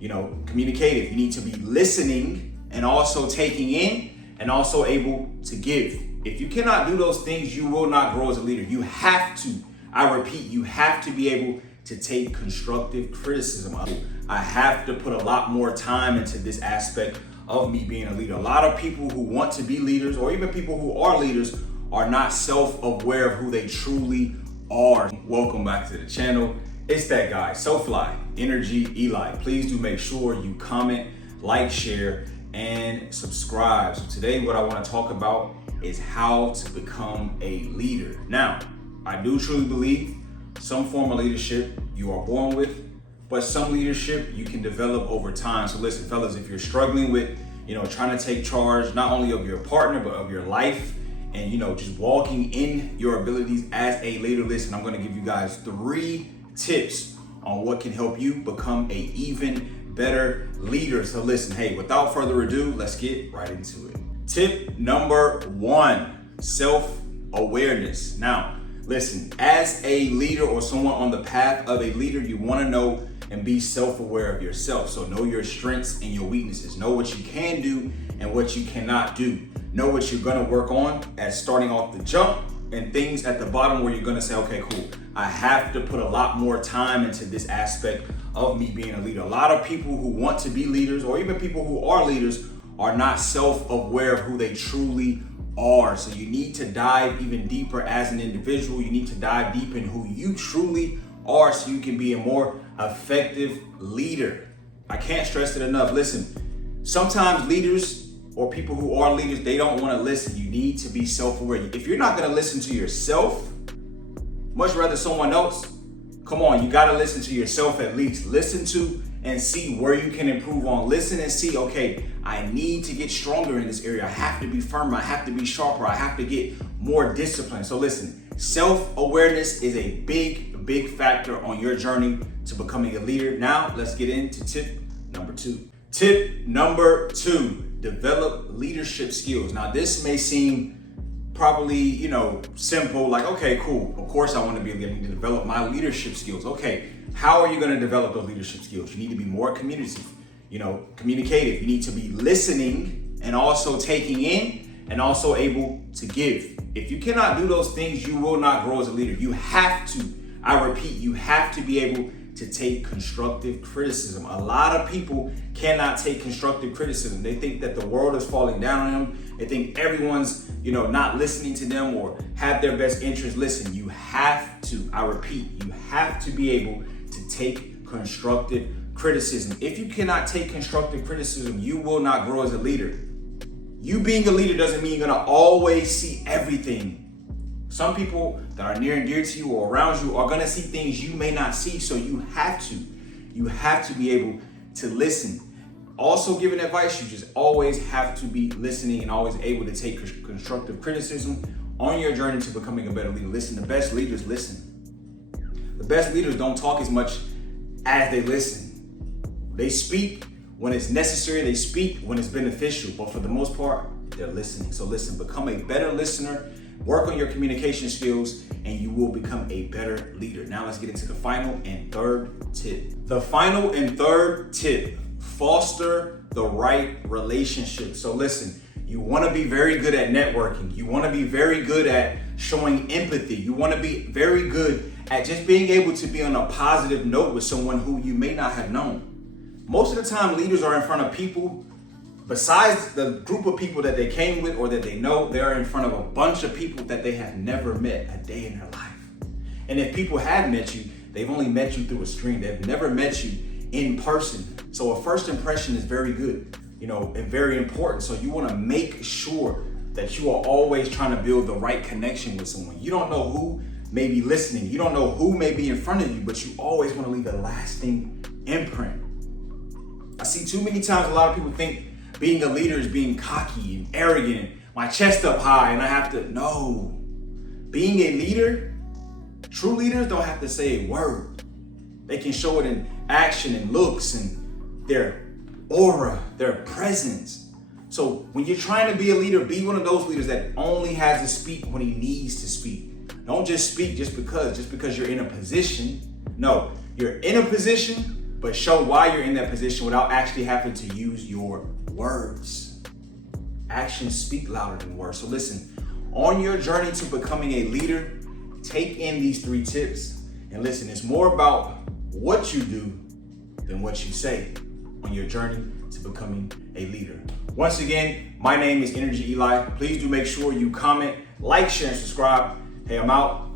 communicative. You need to be listening and also taking in and also able to give. If you cannot do those things, you will not grow as a leader. You have to, I repeat, you have to be able to take constructive criticism. I have to put a lot more time into this aspect of me being a leader. A lot of people who want to be leaders, or even people who are leaders, are not self-aware of who they truly are. Welcome back to the channel. It's that guy, so fly, TheEnergyEli. Please do make sure you comment, like, share, and subscribe. So today what I want to talk about is how to become a leader. Now, I do truly believe some form of leadership you are born with, but some leadership you can develop over time. So listen, fellas, if you're struggling with, trying to take charge not only of your partner, but of your life, and just walking in your abilities as a leader, listen, I'm going to give you guys 3 tips on what can help you become a even better leader. So listen, hey, without further ado, let's get right into it. Tip number 1, self-awareness. Now, listen, as a leader or someone on the path of a leader, you want to know and be self-aware of yourself. So know your strengths and your weaknesses. Know what you can do and what you cannot do. Know what you're gonna work on at starting off the jump, and things at the bottom where you're gonna say, okay, cool, I have to put a lot more time into this aspect of me being a leader. A lot of people who want to be leaders, or even people who are leaders, are not self-aware of who they truly are. So you need to dive even deeper as an individual. You need to dive deep in who you truly are so you can be a more effective leader. I can't stress it enough. Listen, sometimes leaders or people who are leaders, they don't want to listen. You need to be self-aware. If you're not going to listen to yourself, much rather someone else, come on, you got to listen to yourself at least. Listen to and see where you can improve on. Listen and see, okay, I need to get stronger in this area. I have to be firmer. I have to be sharper. I have to get more disciplined. So listen, self-awareness is a big factor on your journey to becoming a leader. Now, let's get into tip number 2. Tip number 2, develop leadership skills. Now, this may seem probably, simple, like, okay, cool. Of course, I want to be able to develop my leadership skills. Okay, how are you going to develop those leadership skills? You need to be more communicative. You need to be listening and also taking in and also able to give. If you cannot do those things, you will not grow as a leader. You have to, I repeat, you have to be able to take constructive criticism. A lot of people cannot take constructive criticism. They think that the world is falling down on them. They think everyone's, not listening to them or have their best interest. Listen, you have to, I repeat, you have to be able to take constructive criticism. If you cannot take constructive criticism, you will not grow as a leader. You being a leader doesn't mean you're gonna always see everything. Some people that are near and dear to you or around you are gonna see things you may not see, so you have to be able to listen. Also giving advice, you just always have to be listening and always able to take constructive criticism on your journey to becoming a better leader. Listen, the best leaders listen. The best leaders don't talk as much as they listen. They speak when it's necessary, they speak when it's beneficial, but for the most part, they're listening. So listen, become a better listener, work on your communication skills, and you will become a better leader. Now let's get into the final and third tip. The final and third tip, foster the right relationship. So listen, you want to be very good at networking. You want to be very good at showing empathy. You want to be very good at just being able to be on a positive note with someone who you may not have known. Most of the time, leaders are in front of people, besides the group of people that they came with or that they know, they're in front of a bunch of people that they have never met a day in their life. And if people have met you, they've only met you through a screen. They've never met you in person. So a first impression is very good, and very important. So you want to make sure that you are always trying to build the right connection with someone. You don't know who may be listening. You don't know who may be in front of you, but you always want to leave a lasting imprint. I see too many times a lot of people think being a leader is being cocky and arrogant, my chest up high, and I have to, no. Being a leader, true leaders don't have to say a word. They can show it in action and looks and their aura, their presence. So when you're trying to be a leader, be one of those leaders that only has to speak when he needs to speak. Don't just speak just because you're in a position. No, you're in a position, but show why you're in that position without actually having to use your words. Actions speak louder than words. So listen, on your journey to becoming a leader, take in these 3 tips. And listen, it's more about what you do than what you say on your journey to becoming a leader. Once again, my name is TheEnergyEli. Please do make sure you comment, like, share, and subscribe. Hey, I'm out.